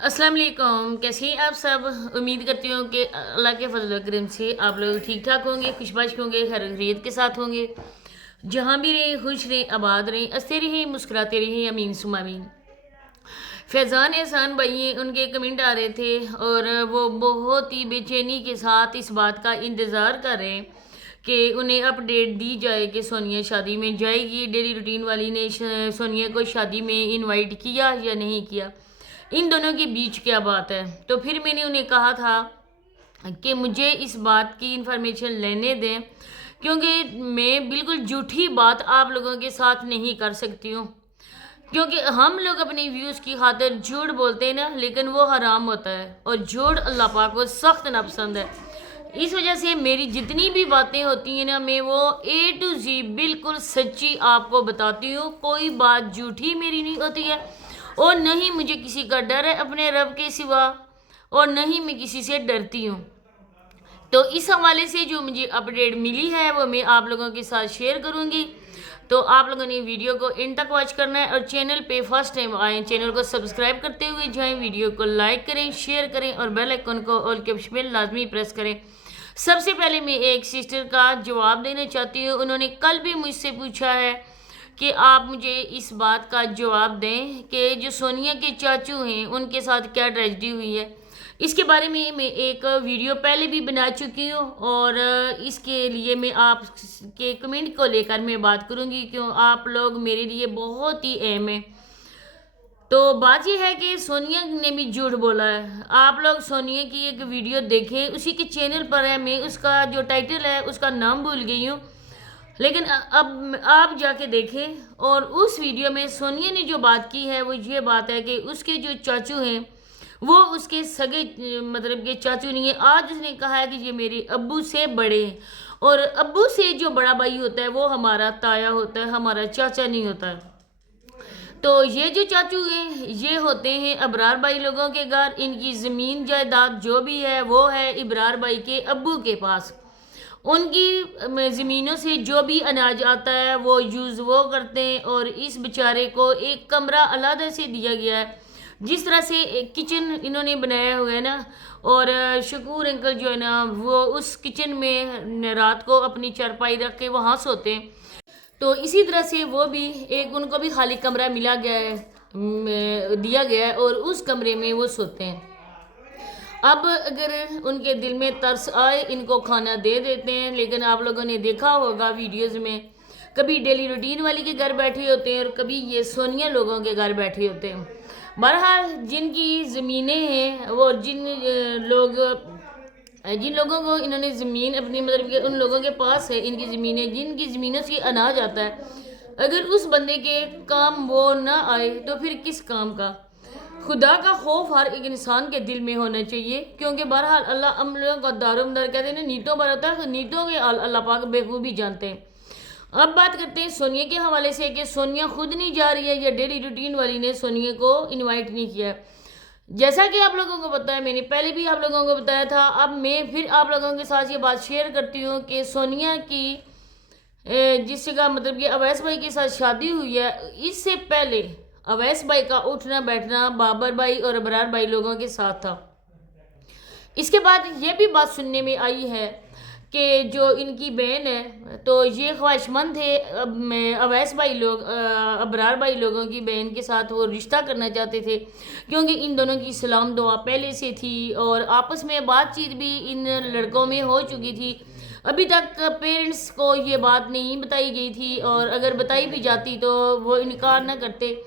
अस्सलाम वालेकुम। कैसे हैं आप सब? उम्मीद करती हूँ कि अल्लाह के फजल व करम से आप लोग ठीक ठाक होंगे, खुशबाश होंगे, खैरियत के साथ होंगे। जहाँ भी रहें खुश रहें, आबाद रहें, हंसते रहें, मुस्कुराते रहें, अमीन सुमा अमीन। फैज़ान एहसान भाई हैं, उनके कमेंट आ रहे थे और वो बहुत ही बेचैनी के साथ इस बात का इंतज़ार कर रहे हैं कि उन्हें अपडेट दी जाए कि सोनिया शादी में जाएगी। डेली रूटीन वाली ने सोनिया को शादी में इनवाइट किया या नहीं किया, इन दोनों के बीच क्या बात है। तो फिर मैंने उन्हें कहा था कि मुझे इस बात की इन्फॉर्मेशन लेने दें, क्योंकि मैं बिल्कुल झूठी बात आप लोगों के साथ नहीं कर सकती हूँ। क्योंकि हम लोग अपने व्यूज़ की खातिर झूठ बोलते हैं ना, लेकिन वो हराम होता है और झूठ अल्लाह पाक को सख्त नापसंद है। इस वजह से मेरी जितनी भी बातें होती हैं ना, मैं वो A to Z बिल्कुल सच्ची आपको बताती हूँ। कोई बात झूठी मेरी नहीं होती है और न ही मुझे किसी का डर है अपने रब के सिवा, और न ही मैं किसी से डरती हूँ। तो इस हवाले से जो मुझे अपडेट मिली है वो मैं आप लोगों के साथ शेयर करूँगी। तो आप लोगों ने वीडियो को इन तक वॉच करना है और चैनल पे फर्स्ट टाइम आए चैनल को सब्सक्राइब करते हुए जाएं, वीडियो को लाइक करें, शेयर करें और बेल आइकन को ऑल के ऑप्शन में लाजमी प्रेस करें। सबसे पहले मैं एक सिस्टर का जवाब देना चाहती हूँ। उन्होंने कल भी मुझसे पूछा है कि आप मुझे इस बात का जवाब दें कि जो सोनिया के चाचू हैं उनके साथ क्या ट्रेजेडी हुई है। इसके बारे में मैं एक वीडियो पहले भी बना चुकी हूँ और इसके लिए मैं आप के कमेंट को लेकर मैं बात करूँगी, क्यों आप लोग मेरे लिए बहुत ही अहम हैं। तो बात यह है कि सोनिया ने भी झूठ बोला है। आप लोग सोनिया की एक वीडियो देखें, उसी के चैनल पर है, मैं उसका जो टाइटल है उसका नाम भूल गई हूँ, लेकिन अब आप जाके देखें। और उस वीडियो में सोनिया ने जो बात की है वो ये बात है कि उसके जो चाचू हैं वो उसके सगे मतलब के चाचू नहीं है। आज उसने कहा है कि ये मेरे अब्बू से बड़े हैं, और अब्बू से जो बड़ा भाई होता है वो हमारा ताया होता है, हमारा चाचा नहीं होता है। तो ये जो चाचू हैं ये होते हैं अबरार भाई लोगों के घर। इनकी ज़मीन जायदाद जो भी है वो है इबरार भाई के अब्बू के पास। उनकी ज़मीनों से जो भी अनाज आता है वो यूज़ वो करते हैं, और इस बेचारे को एक कमरा अलग से दिया गया है। जिस तरह से एक किचन इन्होंने बनाया हुआ है ना, और शकूर अंकल जो है ना वो उस किचन में रात को अपनी चारपाई रख के वहाँ सोते हैं। तो इसी तरह से वो भी एक उनको भी खाली कमरा मिला गया है, दिया गया है, और उस कमरे में वो सोते हैं। अब अगर उनके दिल में तरस आए इनको खाना दे देते हैं, लेकिन आप लोगों ने देखा होगा वीडियोस में कभी डेली रूटीन वाली के घर बैठे होते हैं और कभी ये सोनिया लोगों के घर बैठे होते हैं। बहरहाल जिनकी ज़मीनें हैं वो जिन लोगों को इन्होंने ज़मीन अपनी मतलब कि उन लोगों के पास है इनकी ज़मीनें, जिनकी ज़मीनों से अनाज आता है, अगर उस बंदे के काम वो ना आए तो फिर किस काम का। खुदा का खौफ हर एक इंसान के दिल में होना चाहिए, क्योंकि बहरहाल अल्लाह हम लोगों का दारोमदार कहते हैं ना, नीतों पर होता है, नीतों के अल्लाह पाक बेखूबी जानते हैं। अब बात करते हैं सोनिया के हवाले से कि सोनिया खुद नहीं जा रही है या डेली रूटीन वाली ने सोनिया को इनवाइट नहीं किया। जैसा कि आप लोगों को पता है, मैंने पहले भी आप लोगों को बताया था, अब मैं फिर आप लोगों के साथ ये बात शेयर करती हूँ कि सोनिया की जिस जगह मतलब कि अवैस भाई के साथ शादी हुई है, इससे पहले अवैस भाई का उठना बैठना बाबर भाई और अबरार भाई लोगों के साथ था। इसके बाद ये भी बात सुनने में आई है कि जो इनकी बहन है तो ये ख्वाहिशमंद थे अवैस भाई लोग अबरार भाई लोगों की बहन के साथ वो रिश्ता करना चाहते थे, क्योंकि इन दोनों की सलाम दुआ पहले से थी और आपस में बातचीत भी इन लड़कों में हो चुकी थी। अभी तक पेरेंट्स को ये बात नहीं बताई गई थी, और अगर बताई भी जाती तो वो इनकार न करते।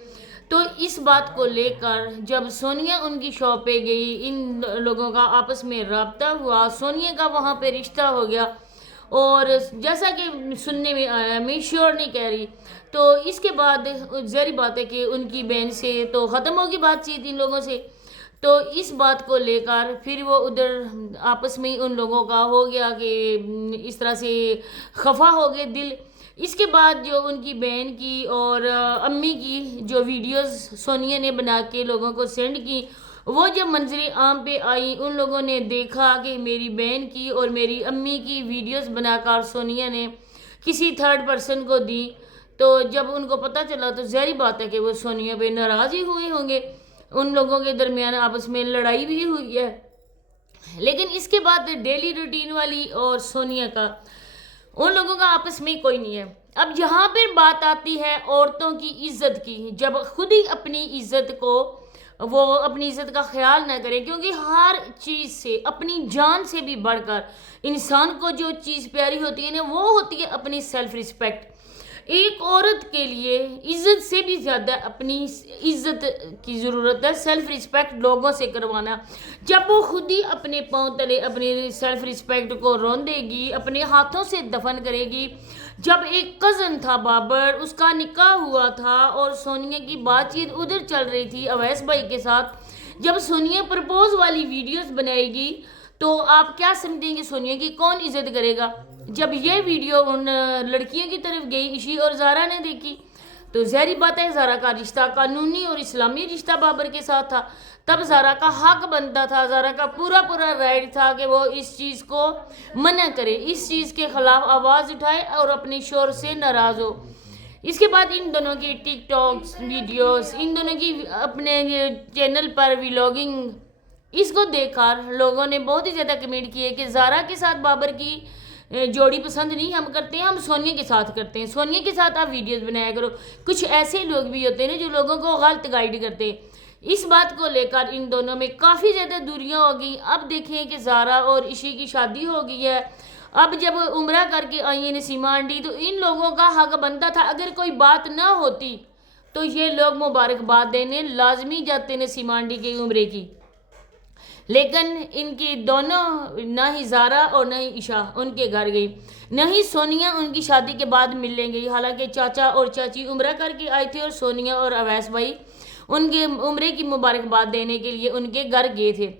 तो इस बात को लेकर जब सोनिया उनकी शॉप पे गई, इन लोगों का आपस में रब्ता हुआ, सोनिया का वहाँ पे रिश्ता हो गया। और जैसा कि सुनने में आया, मैं श्योर नहीं कह रही, तो इसके बाद ज़ाहिर बात है कि उनकी बहन से तो ख़त्म होगी बातचीत इन लोगों से। तो इस बात को लेकर फिर वो उधर आपस में उन लोगों का हो गया कि इस तरह से खफा हो गए दिल। इसके बाद जो उनकी बहन की और अम्मी की जो वीडियोस सोनिया ने बना के लोगों को सेंड की, वो जब मंजर आम पे आई, उन लोगों ने देखा कि मेरी बहन की और मेरी अम्मी की वीडियोस बनाकर सोनिया ने किसी थर्ड पर्सन को दी। तो जब उनको पता चला तो ज़ाहिर बात है कि वो सोनिया पे नाराज़ ही हुए होंगे। उन लोगों के दरमियान आपस में लड़ाई भी हुई है। लेकिन इसके बाद डेली रूटीन वाली और सोनिया का, उन लोगों का आपस में कोई नहीं है। अब यहाँ पर बात आती है औरतों की इज्जत की, जब खुद ही अपनी इज्जत को, वो अपनी इज्जत का ख्याल ना करें, क्योंकि हर चीज़ से, अपनी जान से भी बढ़कर इंसान को जो चीज़ प्यारी होती है ना, वो होती है अपनी सेल्फ रिस्पेक्ट। एक औरत के लिए इज्जत से भी ज़्यादा अपनी इज्जत की ज़रूरत है, सेल्फ रिस्पेक्ट लोगों से करवाना। जब वो खुद ही अपने पाँव तले अपनी सेल्फ रिस्पेक्ट को रौंदेगी, अपने हाथों से दफन करेगी। जब एक कज़न था बाबर, उसका निकाह हुआ था और सोनिया की बातचीत उधर चल रही थी अवैस भाई के साथ, जब सोनिया प्रपोज वाली वीडियोस बनाएगी तो आप क्या समझेंगे सोनिया की कौन इज्जत करेगा? जब ये वीडियो उन लड़कियों की तरफ गई, इशी और ज़ारा ने देखी, तो ज़ाहिर बात है ज़ारा का रिश्ता कानूनी और इस्लामी रिश्ता बाबर के साथ था। तब ज़ारा का हक बनता था, ज़ारा का पूरा राइट था कि वो इस चीज़ को मना करे, इस चीज़ के ख़िलाफ़ आवाज़ उठाए और अपने शोर से नाराज़ हो। इसके बाद इन दोनों की टिकटॉक्स वीडियोस, इन दोनों की अपने चैनल पर व्लॉगिंग, इसको देखकर लोगों ने बहुत ही ज़्यादा कमेंट किए कि ज़ारा के साथ बाबर की जोड़ी पसंद नहीं हम करते हैं, हम सोनिया के साथ करते हैं, सोनिया के साथ आप वीडियोस बनाया करो। कुछ ऐसे लोग भी होते हैं ना जो लोगों को गलत गाइड करते हैं। इस बात को लेकर इन दोनों में काफ़ी ज़्यादा दूरियां हो गई। अब देखें कि ज़ारा और इशी की शादी हो गई है। अब जब उम्रा करके आई है नसीमा आंटी, तो इन लोगों का हक बनता था, अगर कोई बात ना होती तो ये लोग मुबारकबाद देने लाजमी जाते नसीमा आंटी की उम्रे की। लेकिन इनकी दोनों, ना ही ज़ारा और ना ही इशा उनके घर गई, न ही सोनिया उनकी शादी के बाद मिलने गई। हालांकि चाचा और चाची उम्रा करके आए थे और सोनिया और अवैस भाई उनके उम्रे की मुबारकबाद देने के लिए उनके घर गए थे।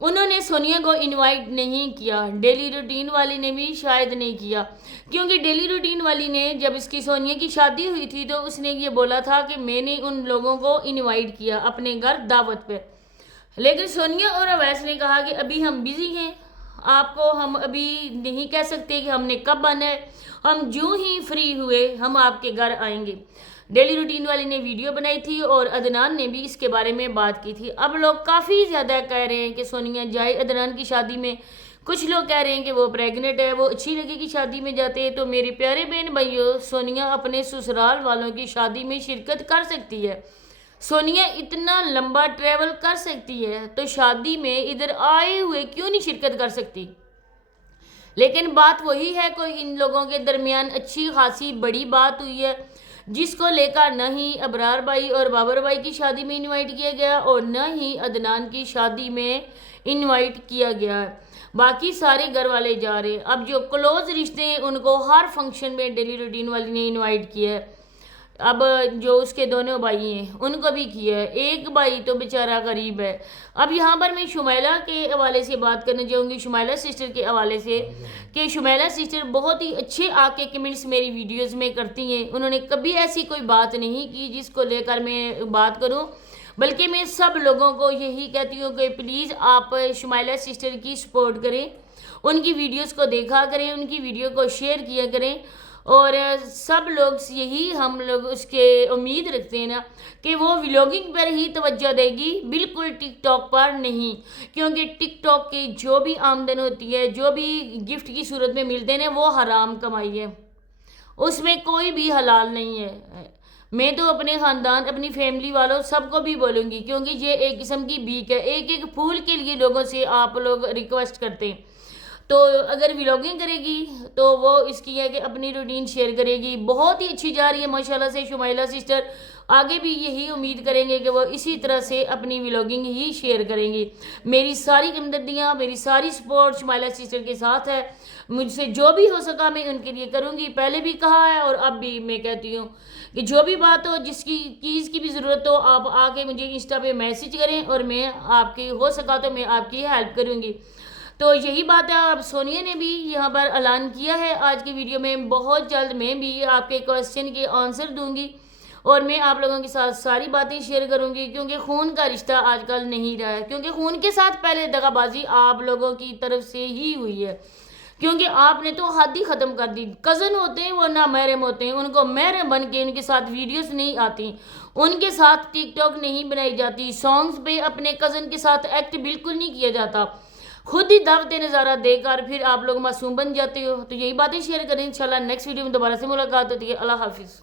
उन्होंने सोनिया को इनवाइट नहीं किया, डेली रूटीन वाली ने भी शायद नहीं किया, क्योंकि डेली रूटीन वाली ने जब इसकी सोनिया की शादी हुई थी तो उसने ये बोला था कि मैंने उन लोगों को इनवाइट किया अपने घर दावत पे। लेकिन सोनिया और अवैस ने कहा कि अभी हम बिज़ी हैं, आपको हम अभी नहीं कह सकते कि हमने कब आना है, हम जो ही फ्री हुए हम आपके घर आएंगे। डेली रूटीन वाली ने वीडियो बनाई थी और अदनान ने भी इसके बारे में बात की थी। अब लोग काफ़ी ज़्यादा कह रहे हैं कि सोनिया जाए अदनान की शादी में, कुछ लोग कह रहे हैं कि वो प्रेग्नेंट है, वो अच्छी लगेगी शादी में जाते हैं। तो मेरे प्यारे बहन भाइयों, सोनिया अपने ससुराल वालों की शादी में शिरकत कर सकती है। सोनिया इतना लंबा ट्रैवल कर सकती है तो शादी में इधर आए हुए क्यों नहीं शिरकत कर सकती? लेकिन बात वही है, कोई इन लोगों के दरमियान अच्छी खासी बड़ी बात हुई है जिसको लेकर न ही अबरार भाई और बाबर भाई की शादी में इनवाइट किया गया और न ही अदनान की शादी में इनवाइट किया गया है। बाकी सारे घर वाले जा रहे हैं। अब जो क्लोज रिश्ते हैं उनको हर फंक्शन में डेली रूटीन वाली ने इनवाइट किया है। अब जो उसके दोनों भाई हैं उनको भी किया है, एक भाई तो बेचारा गरीब है। अब यहाँ पर मैं शुमैला के हवाले से बात करना चाहूँगी, शुमैला सिस्टर के हवाले से, कि शुमैला सिस्टर बहुत ही अच्छे आके कमेंट्स मेरी वीडियोस में करती हैं। उन्होंने कभी ऐसी कोई बात नहीं की जिसको लेकर मैं बात करूँ, बल्कि मैं सब लोगों को यही कहती हूँ कि प्लीज़ आप शुमैला सिस्टर की सपोर्ट करें, उनकी वीडियोस को देखा करें, उनकी वीडियो को शेयर किया करें। और सब लोग यही हम लोग उसके उम्मीद रखते हैं ना कि वो व्लॉगिंग पर ही तवज्जो देगी, बिल्कुल टिकटॉक पर नहीं, क्योंकि टिकटॉक की जो भी आमदन होती है, जो भी गिफ्ट की सूरत में मिलते हैं वो हराम कमाई है, उसमें कोई भी हलाल नहीं है। मैं तो अपने ख़ानदान, अपनी फैमिली वालों सबको भी बोलूँगी, क्योंकि ये एक किस्म की भीख है। एक एक फूल के लिए लोगों से आप लोग रिक्वेस्ट करते हैं। तो अगर व्लॉगिंग करेगी तो वो इसकी है कि अपनी रूटीन शेयर करेगी। बहुत ही अच्छी जा रही है माशाल्लाह से शुमैला सिस्टर, आगे भी यही उम्मीद करेंगे कि वो इसी तरह से अपनी व्लॉगिंग ही शेयर करेंगी। मेरी सारी हमदर्दियाँ, मेरी सारी सपोर्ट शुमैला सिस्टर के साथ है। मुझसे जो भी हो सका मैं उनके लिए करूँगी, पहले भी कहा है और अब भी मैं कहती हूँ कि जो भी बात हो, जिसकी चीज़ की भी ज़रूरत हो, आप आके मुझे इंस्टा पे मैसेज करें और मैं आपकी हो सका तो मैं आपकी हेल्प करूँगी। तो यही बात है। अब सोनिया ने भी यहाँ पर ऐलान किया है आज की वीडियो में, बहुत जल्द मैं भी आपके क्वेश्चन के आंसर दूंगी और मैं आप लोगों के साथ सारी बातें शेयर करूंगी, क्योंकि खून का रिश्ता आजकल नहीं रहा है, क्योंकि खून के साथ पहले दगाबाजी आप लोगों की तरफ से ही हुई है, क्योंकि आपने तो हद ही ख़त्म कर दी। कज़न होते हैं वो ना महरम होते हैं, उनको महरम बन के उनके साथ वीडियोस नहीं आती, ان کے ساتھ ٹک ٹاک نہیں بنائی جاتی، سانگز پہ اپنے کزن کے ساتھ ایکٹ بالکل نہیں کیا جاتا، خود ہی دعوت نظارہ دے کر پھر آپ لوگ معصوم بن جاتے ہو۔ تو یہی باتیں شیئر کریں، انشاءاللہ نیکسٹ ویڈیو میں دوبارہ سے ملاقات ہوتی ہے۔ اللہ حافظ۔